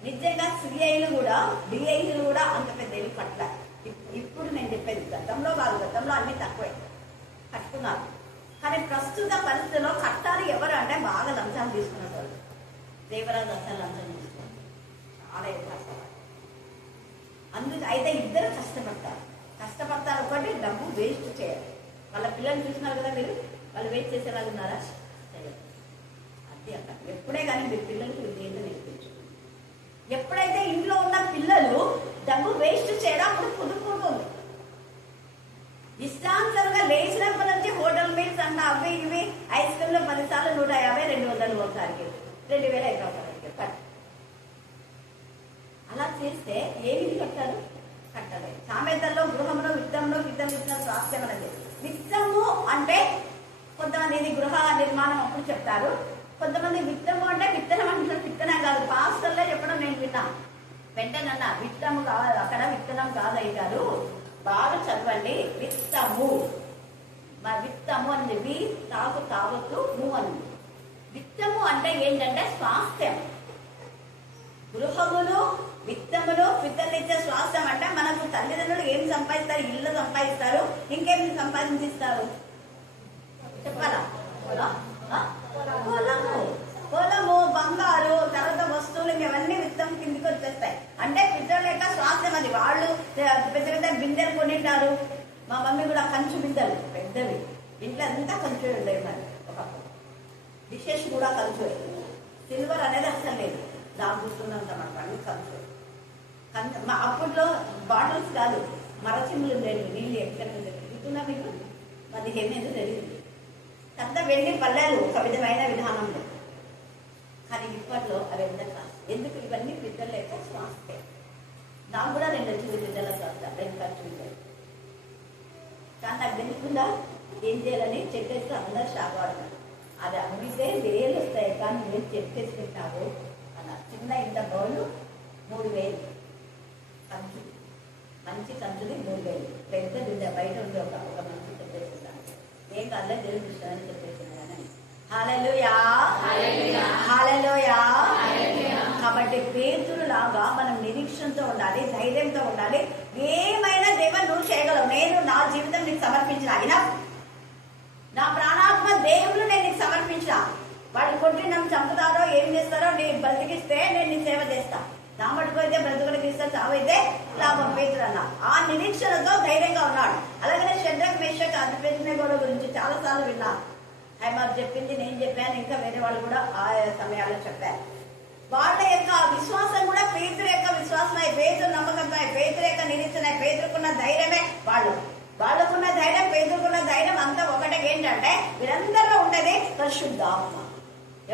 నిజంగా సిఐలు కూడా డిఐలు కూడా అంత పెద్ద ఇల్లు కట్టలే. ఇప్పుడు నేను చెప్పేది గతంలో కాదు, గతంలో అన్ని తక్కువే కట్టుకున్నారు. కానీ ప్రస్తుత పరిస్థితిలో కట్టాలి ఎవరు అంటే బాగా లంచాలు తీసుకున్న వాళ్ళు. దేవరాజు అసలు లంచం తీసుకున్నారు, చాలా ఎక్కువ. అందుకు అయితే ఇద్దరు కష్టపడతారు. ఒకటి డబ్బు వేస్ట్ చేయాలి. వాళ్ళ పిల్లల్ని చూసినారు కదా మీరు, వాళ్ళు వేస్ట్ చేసేలాగా ఉన్నారా? అది అక్కడ ఎప్పుడే కానీ మీ పిల్లలకి విద్యను నేర్పించు. ఎప్పుడైతే ఇంట్లో ఉన్న పిల్లలు డబ్బు వేస్ట్ చేయడం అప్పుడు కుదురుకుంటుంది. ఇష్టాంతరంగా లేచినప్పటి నుంచి హోటల్ మీల్స్ అన్న అవి ఇవి ఐస్ క్రీమ్లో 10 సార్లు 150, 200 ఒకసారికి 2000 అయితే అలా చేస్తే ఏమి కట్టారు? కట్టలేదు. సామెతల్లో గృహంలో విత్తంలో విత్తన స్వాస్థ్యం అనేది. విత్తము అంటే కొంతమంది ఇది గృహ నిర్మాణం అప్పుడు చెప్తారు. కొంతమంది విత్తము అంటే విత్తనం అంటున్నారు. విత్తనం కాదు, పాస్టర్లే చెప్పడం నేను విన్నాను. వెంటనే విత్తము కాదు, అక్కడ విత్తనం కాదు అయ్యారు, బాగా చదవండి. విత్తము విత్తము అని వి తాకు తావత్తు ము అని. విత్తము అంటే ఏంటంటే స్వాస్థ్యం. గృహములు విత్తములు పిత్తలిచ్చే స్వాస్థ్యం అంటే మనకు తల్లిదండ్రులు ఏం సంపాదిస్తారు? ఇల్లు సంపాదిస్తారు. ఇంకేమి సంపాదించిస్తారు చెప్పాలా? పొలము, బంగారు, తర్వాత వస్తువులు ఇవన్నీ విత్తం కిందికి వచ్చేస్తాయి. అంటే పిల్లల యొక్క స్వాస్థ్యం అది. వాళ్ళు పెద్ద పెద్ద బిందెలు కొనింటారు. మా మమ్మీ కూడా కంచు బిందెలు పెద్దవి, ఇంట్లో అంతా కంచు ఉండేవి. మరి ఒకప్పుడు డిషెస్ కూడా కంచు, సిల్వర్ అనేది అసలు లేదు. దాగుతున్నంత మాట అన్ని కంచు. మా అప్పట్లో బాటిల్స్ కాదు, మరచిమ్ములు ఉండేవి. నీళ్ళు ఎక్కడ తిరుగుతున్నా మీకు అది ఏమేదో తెలియదు. అంతా వెండి పల్లెలు ఒక విధమైన విధానంలో. కానీ ఇప్పట్లో అవి ఎంత కాదు. ఎందుకు? ఇవన్నీ పిల్లల యొక్క స్వాస్థ్యం. నాకు కూడా 2 వచ్చింది పిల్లల స్వాస్థ్యం, 2 ఖర్చు ఉంటాయి. కానీ నాకు తెలియకుండా ఏం చేయాలని చెక్కేస్తే అందరు షాక్ పడతారు. అది అమ్మితే వేలు వస్తాయి, కానీ నేను చెక్కేసుకుంటావు అన్నారు. చిన్న ఇంత బౌలు 3000 కంచు, మంచి కంచుది 3000. పెద్ద బిడ్డ బయట ఉంది ఒక మంచి చెప్పేసుకుంటాను. ఏం కాదులే దేవుని దృష్టాన్ని చెప్పేస్తున్నానని. హల్లెలూయా, హల్లెలూయా. కాబట్టి పేతురులాగా మనం నిరీక్షణతో ఉండాలి, ధైర్యంతో ఉండాలి. ఏమైనా దేవా నువ్వు చేయగలవు, నేను నా జీవితం నీకు సమర్పించిన, అయినా నా ప్రాణాత్మ దేవుడు నేను నీకు సమర్పించిన. వాళ్ళు కొట్టి నన్ను చంపుతారో ఏం చేస్తారో, నీ బ్రతికిస్తే నేను నీ సేవ చేస్తా. నా మటుకు అయితే బ్రతుకుడికి ఇస్తే, చావైతే లాభం. పేతురు అన్న ఆ నిరీక్షణతో ధైర్యంగా ఉన్నాడు. అలాగనే షడ్రక్ మేషక్ అబేద్నెగో గురించి చాలా సార్లు విన్నాను. హైమార్ చెప్పింది, నేను చెప్పాను, ఇంకా వేరే వాళ్ళు కూడా ఆ సమయాల్లో చెప్పారు. వాళ్ళ యొక్క విశ్వాసం కూడా పేతురు యొక్క విశ్వాసమై, పేతురు నమ్మకంతో, పేతురు యొక్క నిరీక్షణ, పేతురుకున్న ధైర్యమే వాళ్ళకున్న ధైర్యం, పేతురుకున్న ధైర్యం అంతా ఒకటే. ఏంటంటే వీరందరిలో ఉండేది పరిశుద్ధాత్మ.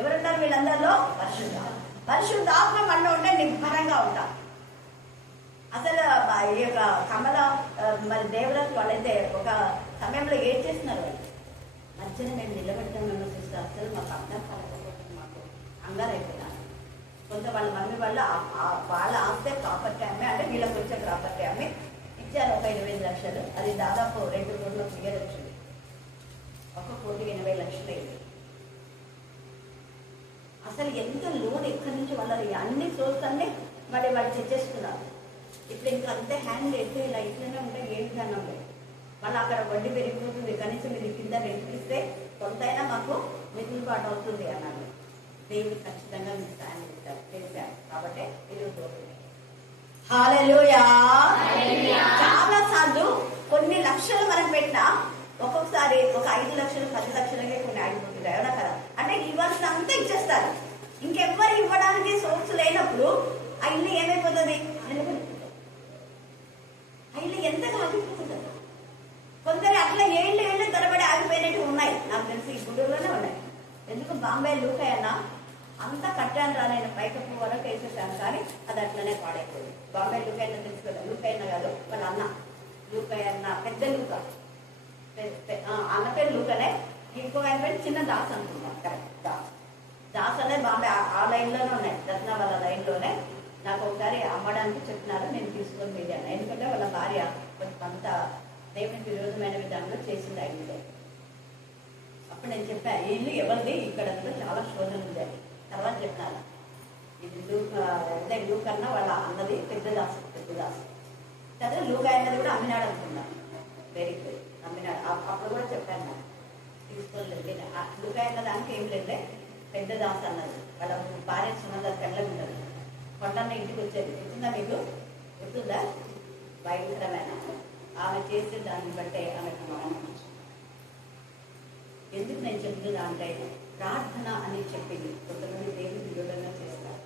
ఎవరున్నారు వీళ్ళందరిలో? పరిశుద్ధాత్మ మనలో ఉంటే నిర్భరంగా ఉంటాం. అసలు ఈ యొక్క కమల మరి దేవరాజు వాళ్ళైతే ఒక సమయంలో ఏం చేస్తున్నారు? వాళ్ళు మధ్యన మేము నిలబెడతామన్న చూస్తే అసలు మాకు అర్థం కలగకపోతుంది, మాకు అంగారైపోయినారు. కొంత వాళ్ళ మమ్మీ వాళ్ళ ఆస్తే ప్రాపర్టీ అమ్మే, అంటే వీళ్ళకి వచ్చే ప్రాపర్టీ అమ్మి ఇచ్చారు. ఒక 25 లక్షలు. అది దాదాపు 2 కోట్ల క్లియర్ వచ్చింది. 1,80,00,000 అయింది. అసలు ఎంత లోన్ ఎక్కడి నుంచి వాళ్ళని అన్ని సోర్స్ అన్ని మరి వాళ్ళు తెచ్చేస్తున్నారు. ఇప్పుడు ఇంకా అంతే హ్యాండ్ ఎట్లా ఇలా ఇట్లనే ఉంటే ఏ విధానం లేదు. మళ్ళీ అక్కడ వడ్డీ పెరిగిపోతుంది. కనీసం మీరు కింద రెంటిస్తే కొంతైనా మాకు మిగులుబాటు అవుతుంది అన్నాడు. దేవుడు ఖచ్చితంగా మీకు సాయం చేశారు, చేశారు. కాబట్టి ఈరోజు హల్లెలూయా. చాలా సార్లు కొన్ని లక్షలు మనం పెట్టినా ఒక్కొక్కసారి ఒక 5 లక్షలు 10 లక్షలకే కొన్ని ఆగిపోతుంది. ఎవరా కదా అంటే ఇవ్వాల్సిన అంతా ఇచ్చేస్తారు. ఇంకెవ్వరు ఇవ్వడానికి సోర్స్ లేనప్పుడు ఆ ఇల్లు ఏమైపోతుంది? ఆ ఇల్లు ఎంతగా ఆగిపోతుంది. కొందరు అట్లా ఏళ్ళు తరబడి ఆగిపోయినట్టు ఉన్నాయి. నాకు తెలిసి ఈ గుడిలోనే ఉన్నాయి. ఎందుకు బాంబే లూకయ్యన్న అంతా కట్టాను రా, నేను పైకప్పు వరకు వేసేసాను, కానీ అది అట్లనే పాడైపోయింది. బాబాయ్ లూకైనా తెలుసుకోలేదు, లూకైనా కాదు వాళ్ళ అన్న లూకైనా, పెద్ద లూక, అన్న పేరు లూకనే, ఇంకొక ఆయన పేరు చిన్న దాస్ అనుకున్నాను. కరెక్ట్, దాస్ అనేది బాబాయ్ ఆ లైన్లోనే ఉన్నాయి, రత్న వాళ్ళ లైన్లోనే. నాకు ఒకసారి అమ్మడానికి చెప్తున్నారు, నేను తీసుకొని వెళ్ళాను. ఎందుకంటే వాళ్ళ భార్య కొంత దేవునికి విరోధమైన విధానంలో చేసింది అయింది. అప్పుడు నేను చెప్పాను, ఈ ఇల్లు ఎవరిది, ఇక్కడ చాలా శోధన ఉంది. తర్వాత చెప్పినాను, ఇది లూక్ అన్న వాళ్ళ అన్నది పెద్ద దాసు. కదా లూక్ అన్నది కూడా అమ్మినాడు అనుకున్నాను. వెరీ గుడ్, అమ్మినాడు. అప్పుడు కూడా చెప్పాను నాకు తీసుకోలేదు. లూక్ అన్న దానికి ఏం లేదులే, పెద్ద దాసు అన్నది. వాళ్ళ భార్య సుమంద కళ్ళ ఉండదు. కొండన్న ఇంటికి వచ్చేది గుర్తుందా మీకు? గుర్తుందా? భయంకరమైన ఆమె చేసే దాన్ని బట్టే ఆమెకు మరణం. ఎందుకు నేను చెప్తున్నా అంటే, ప్రార్థన అని చెప్పింది కొంతమంది దేవుని విరోధంగా చేస్తారు,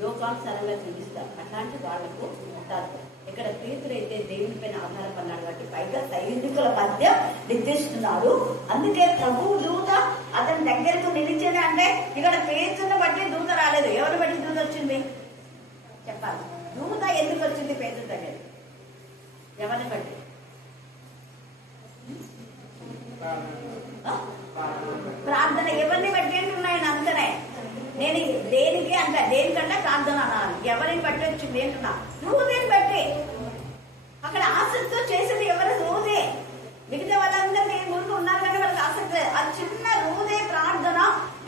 లోకానుసారంగా జీవిస్తారు. అట్లాంటి వాళ్లకు ఉంటారు. ఇక్కడ పేతురైతే దేవుని పైన ఆధారపడినాడు కాబట్టి పైగా సైనికుల మధ్య నిర్దేశిస్తున్నాడు. అందుకే ప్రభు దూత అతని దగ్గరకు నిలిచేది. అంటే ఇక్కడ పేతుని బట్టి దూత రాలేదు. ఎవరిని బట్టి దూత వచ్చింది చెప్పాలి? దూత ఎందుకు వచ్చింది పేతుని దగ్గర? ఎవరిని బట్టి? ప్రార్థన. ఎవరిని బట్టి అంటున్నాయని అంతనే నేను దేనికి అంటే దేనికంటే ప్రార్థన అన్నాను. ఎవరిని బట్టి వచ్చింది అంటున్నా? రూదేని బట్టి. అక్కడ ఆసక్తితో చేసేది ఎవరు? రూదే. మిగతా వాళ్ళందరికీ ముందు ఉన్నారు కానీ వాళ్ళకి ఆసక్తి. ఆ చిన్న రూదే ప్రార్థన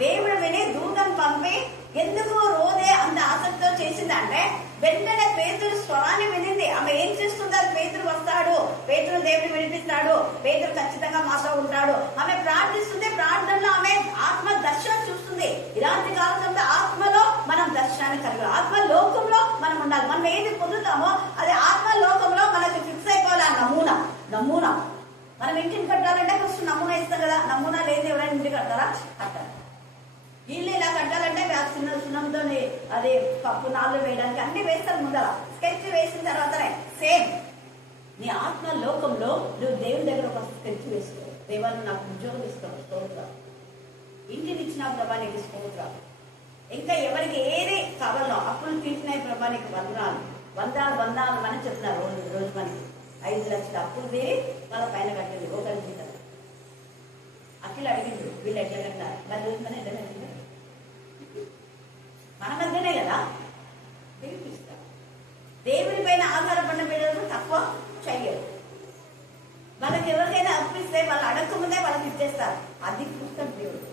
దేవుడు విని దూతను పంపి ఎందుకు రోదే అంత ఆసక్తితో చేసిందంటే, వెంటనే పేతురు స్వరాన్ని వినింది. ఆమె ఏం చేస్తుందో, పేతురు వస్తాడు, పేతురు దేవుని వినిపిస్తాడు, పేతురు ఖచ్చితంగా మాతో ఉంటాడు. ఆమె ప్రార్థిస్తుంది. ప్రార్థనలో ఆమె ఆత్మ దర్శనం చూస్తుంది. ఇలాంటి కాలంలో ఆత్మలో మనం దర్శనాన్ని కలిగి, ఆత్మ లోకంలో మనం ఉండాలి. మనం ఏది పొందుతామో అది ఆత్మ లోకంలో మనకి ఫిక్స్ అయిపోవాలి. ఆ నమూనా మనం ఇంటిని కట్టాలంటే ఫస్ట్ నమూనా ఇస్తాం కదా. నమూనా లేదు ఎవరైనా ఇంటి కడతారా? కట్టాలి. ఇల్లు ఇలా కట్టాలంటే చిన్న సున్నంతో అది పప్పు నాళ్ళు వేయడానికి అన్ని వేస్తారు. ముందర స్కెచ్ వేసిన తర్వాతనే సేమ్ నీ ఆత్మ లోకంలో నువ్వు దేవుని దగ్గర ఒక స్కెచ్ వేసుకో. దేవాన్ని నాకు ఉద్యోగం ఇస్తావు, స్తోత్రం. ఇంటిని ఇచ్చిన ప్రభా నీకు స్తోత్రం. ఇంకా ఎవరికి ఏది కావాలో అప్పులు తీర్చిన ప్రభా నీకు వందనాలు అని చెప్తున్నారు. రోజు మనకి 5 లక్షల అప్పులు తీరి వాళ్ళ పైన కట్టింది ఒకరి జీతం. అఖిల్ అడిగింది వీళ్ళు ఎట్లా కట్టారు, మరి రోజు మన ఎట్లా కట్టింది? మన మధ్యనే కదా పిలిపిస్తారు. దేవుని పైన ఆధారపడిన బిడ్డలు తక్కువ చెయ్యరు. వాళ్ళకి ఎవరికైనా అప్పిస్తే వాళ్ళు అడగకముందే వాళ్ళకి ఇచ్చేస్తారు. అది చూస్తారు దేవుడు.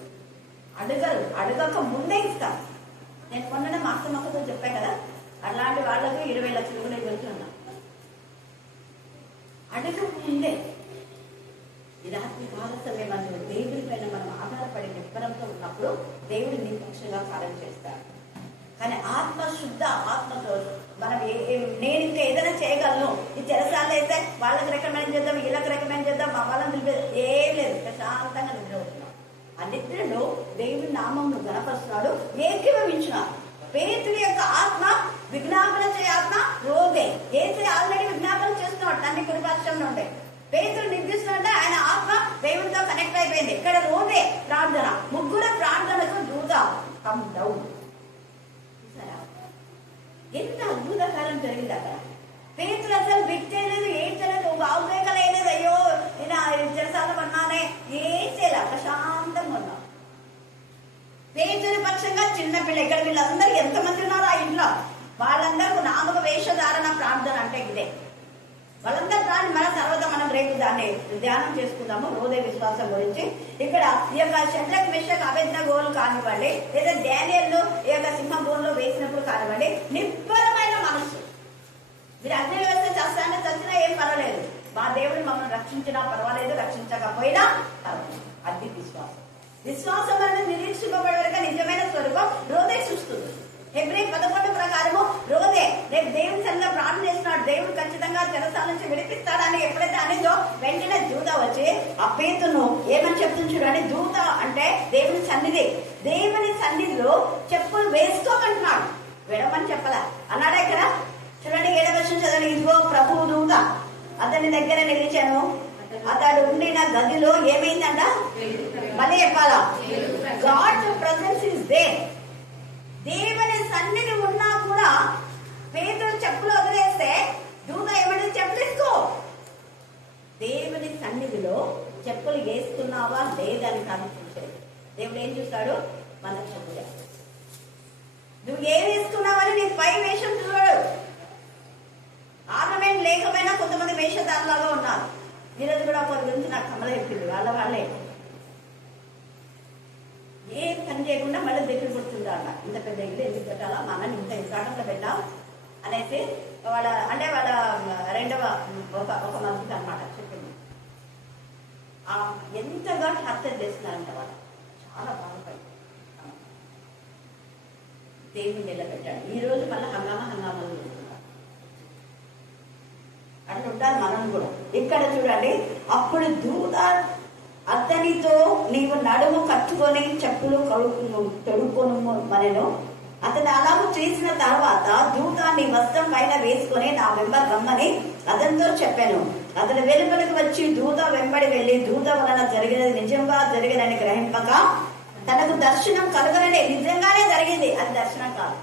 అడగక ముందే ఇస్తారు. నేను మొన్ననే మా అక్కతో చెప్పాను కదా, అలాంటి వాళ్ళకు 20 లక్షలు కూడా వెళ్తున్నా. అడగక ముందే ఇలాంటి కాల సమయంలో దేవుడి పైన మనం ఆధారపడి నిబ్బరంతో ఉన్నప్పుడు దేవుడు నిపక్షంగా కార్యం చేస్తాడు. కానీ ఆత్మ శుద్ధ ఆత్మతో మనం నేను ఇంకా ఏదైనా చేయగలను, ఈ చెరసాలు అయితే వాళ్ళకి రికమెండ్ చేద్దాం, వీళ్ళకి రికమెండ్ చేద్దాం, మా వాళ్ళని తెలిపేది ఏం లేదు. ప్రశాంతంగా నిద్రపోతున్నాం. ఆ నిద్రలో దేవుడి నామంను గణపరుస్తున్నాడు. ఏకీభవించినాడు. పేతుడి యొక్క ఆత్మ విజ్ఞాపన చేయ ఆత్మ రోగే. ఏసే ఆల్రెడీ విజ్ఞాపన చేస్తున్నాడు తండ్రి కుడిపక్షంలో ఉండే. పేతుడు నిర్దిస్తుంటే ఆయన ఆత్మ దేవుడితో కనెక్ట్ అయిపోయింది. ఇక్కడ రోదే ప్రార్థన. ముగ్గురు ప్రార్థనకు దూత కమ్ డౌన్. ఎంత అద్భుతకాలం జరిగింది అక్కడ. పేతులు అసలు బిగ్ చేయలేదు, ఏం చేయలేదు, ఒక ఆవులేకలేదు. అయ్యో నేను చెరసాల పన్నానే, ఏం చేయలే, ప్రశాంతంగా ఉన్నా. పేతుడి పక్షంగా చిన్నపిల్ల. ఇక్కడ వీళ్ళందరూ ఎంతమంది ఉన్నారు ఆ ఇంట్లో? వాళ్ళందరూ నామక వేషధారణ ప్రార్థన అంటే ఇదే. వాళ్ళందరూ ప్రాణి మన తర్వాత మనం రేపు దాన్ని ధ్యానం చేసుకుందాము. రోదే విశ్వాసం గురించి. ఇక్కడ ఈ యొక్క షడ్రక్ మెషక్ అబేద్నెగోలు కానివ్వండి, లేదా డానియేలు ఈ యొక్క సింహభూమిలో వేసినప్పుడు కానివ్వండి, నిబ్బరమైన మనసు. మీరు అగ్ని వేస్తే చస్తానే చచ్చినా ఏం పర్వాలేదు, మా దేవుడు మమ్మల్ని రక్షించినా పర్వాలేదు, రక్షించకపోయినా పర్వాలేదు. అది విశ్వాసం అనేది నిరీక్షింపబడే నిజమైన స్వరూపం రోదే చూస్తుంది. హెబ్రీ 11 ప్రకారము రోదే రేపు దేవుని సన్నిధిలో ప్రార్థన చేస్తున్నాడు. దేవుడు ఖచ్చితంగా చెరసాల నుంచి విడిపిస్తాడని ఎప్పుడైతే అనేదో వెంటనే దూత వచ్చి ఆ పేతును ఏమని చెప్తుంది చూడండి. దూత అంటే దేవుని సన్నిధి. దేవుని సన్నిధిలో చెప్పులు వేసుకోమంటున్నాడు. విడమని చెప్పలా అన్నాడే కదా. చూడండి 7వ వచనం చదవండి. ఇదిగో ప్రభు దూత అతని దగ్గర నిలిచాను. అతడు ఉండిన గదిలో ఏమైందంట? మళ్ళీ చెప్పాలా? God presence is there. దేవుని సన్నిధి ఉన్నా కూడా పేతురు చెప్పులు వదిలేస్తే దూత ఏమంటే చెప్పులు వేసుకో. దేవుని సన్నిధిలో చెప్పులు వేసుకున్నావా లేదని కాదు చూసేది. దేవుడు ఏం చూస్తాడు? మన చెప్పులు. నువ్వు ఏం వేసుకున్నావని నీ పై వేషం చూడడు. ఆర్నమెంట్ లేకపోయినా కొంతమంది వేషధారులాగా ఉన్నారు. ఈరోజు కూడా ఒకరి గురించి నాకు కమల చెప్పింది. వాళ్ళే ఏ పని చేయకుండా మళ్ళీ దగ్గర పడుతుంటారు. ఇంత పెద్ద ఇల్లు ఎందుకు పెట్టాలా, మా అన్నని ఇంత ఇంకాటంలో పెట్టాం అనేసి వాళ్ళ రెండవ ఒక మంత్రి అనమాట చెప్పింది. ఎంతగా టార్చర్ చేస్తున్నారంట వాళ్ళు. చాలా బాధపడి దేవుని నిలబెట్టాడు. ఈ రోజు మళ్ళీ హంగామాలు చేస్తున్నారు. అట్లా ఉంటారు మనం కూడా. ఇక్కడ చూడండి, అప్పుడు దూత అతనితో నీవు నడుము కట్టుకొని చెప్పులు తొడుక్కొను మనను. అతను అలాగూ చేసిన తర్వాత దూత నీ వస్త్రం పైన వేసుకొని నా వెంబ రమ్మని అతనితో చెప్పాను. అతను వెలుపలికి వచ్చి దూత వెంబడి వెళ్లి దూత వలన జరిగినది నిజంగా జరిగినని గ్రహింపక తనకు దర్శనం కలుగననే. నిజంగానే జరిగింది, అది దర్శనం కాదు,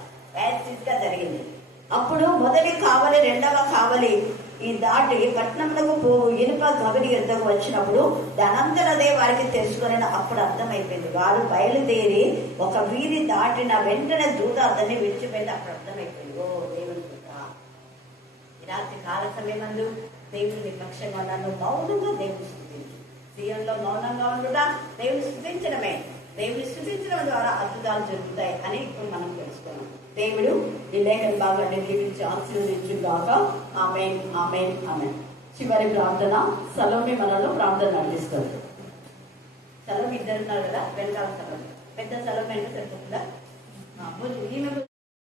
గా జరిగింది. అప్పుడు మొదటి కావలి రెండవ కావలి ఈ దాటి పట్టణంలోకి పోవు ఇనుప గవిని ఎద్దకు వచ్చినప్పుడు దానంతరదే వారికి తెలుసుకుని అప్పుడు అర్థమైపోయింది. వారు బయలుదేరి ఒక వీధి దాటిన వెంటనే దూత అతన్ని విడిచిపోయింది. అప్పుడు అర్థమైపోయింది, ఓ దేవుని దూత. ఈ రాత్రి కాల సమయమందు దేవుని పక్షంగా నన్ను మౌనంగా దేవుని స్తుతించు. సీఎంలో మౌనంగా ఉండుట దేవుని స్తుతించడమే. దేవుని స్తుతించడం ద్వారా అద్భుతాలు జరుగుతాయి అని ఇప్పుడు మనం తెలుసుకున్నాం. దేవుడు ఈ లేఖన భాగాన్ని దీవించి ఆశీర్వదించుగాక. ఆమేన్, ఆమేన్, ఆమేన్. చివరి ప్రార్థన సలోమి మనలో ప్రార్థన నడిపిస్తుంది. సలోమి ఇద్దరున్నారు కదా, వెనకాల సలోమి. పెద్ద సలోమి అంటే సరిపోతుందా? ఈమె